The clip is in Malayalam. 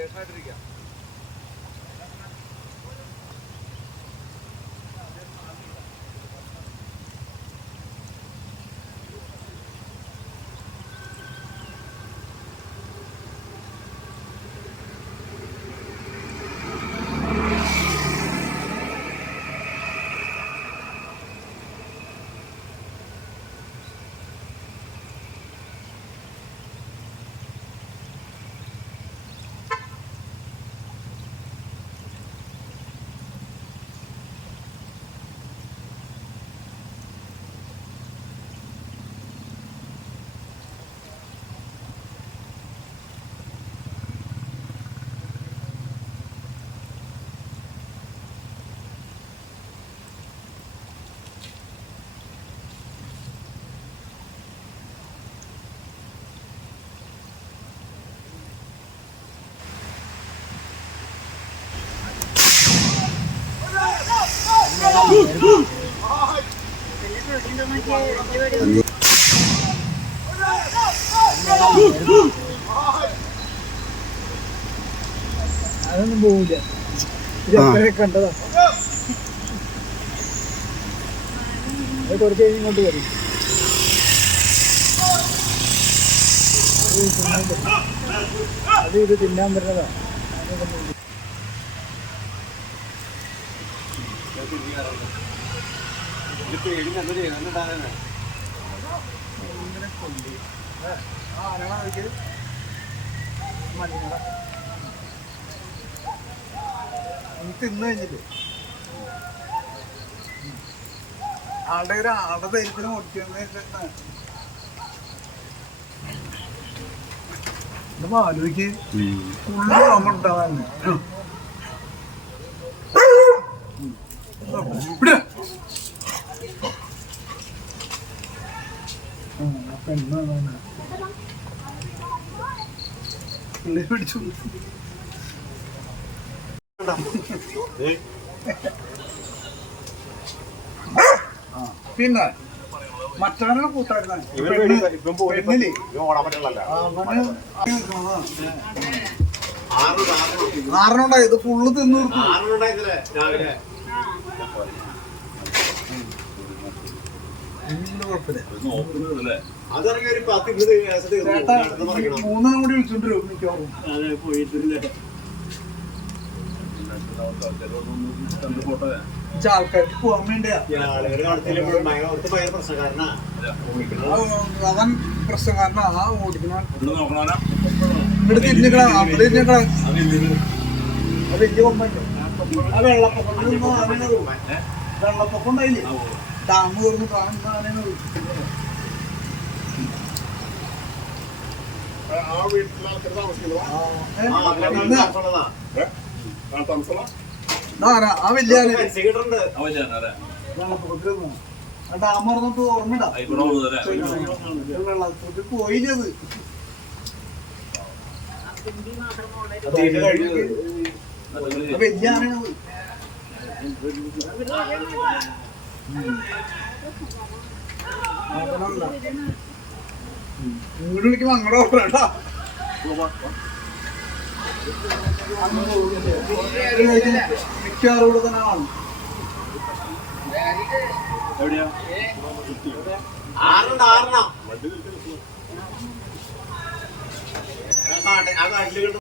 സ്റ്റേഷനായിട്ടിരിക്കാം. അതൊന്നും പോവില്ല. കണ്ടതാ? കുറച്ച് കഴിഞ്ഞ് ഇങ്ങോട്ട് വരും. അത് ഇത് തിന്നാൻ ആളുടെ ഒരു ആളുടെ ധൈര്യത്തിന് ഓടിക്കുന്ന ആലോചിക്ക് ഫുള്ള് പിടിച്ചു പിന്നെ മറ്റവനെ കൂട്ടായിരുന്ന ആറിനുണ്ടായി ഇത് ഫുള്ള് തിന്നു മൂന്നെണ്ണം കൂടി ഇച്ച ആൾക്കാർക്ക് പോകാൻ വേണ്ടിയാ. അവൻ പ്രശ്നക്കാരനാ. ആ ഓടിക്കണ ഇവിടെ തിരിഞ്ഞിക്കണ അവിടെ തിരിഞ്ഞിക്കണ അത് വലിയ കൊമ്പല്ലേ? ആ വെള്ളപ്പൊക്കം. വെള്ളപ്പൊക്കം ഉണ്ടായില്ലേ ഡാം തുറന്ന് കാണുന്ന ആനേനെ വീഴും. ആ ആൾക്കാർ താമസിക്കുന്നതാ ആ, ആ, വലിയ ഡാം ഓർമ്മണ്ടാ വെള്ളപ്പൊക്കത്തിൽ പോയില്ലത് ഇങ്ങോട്ട് വിളിക്കുമ്പോ അങ്ങോട്ട് ഓർമ്മ മിക്കവാറും ഇവിടെ തന്നെ കാണും ആറുണ്ട് ആറെണ്ണം ആ കാട്ടിൽ കണ്ട്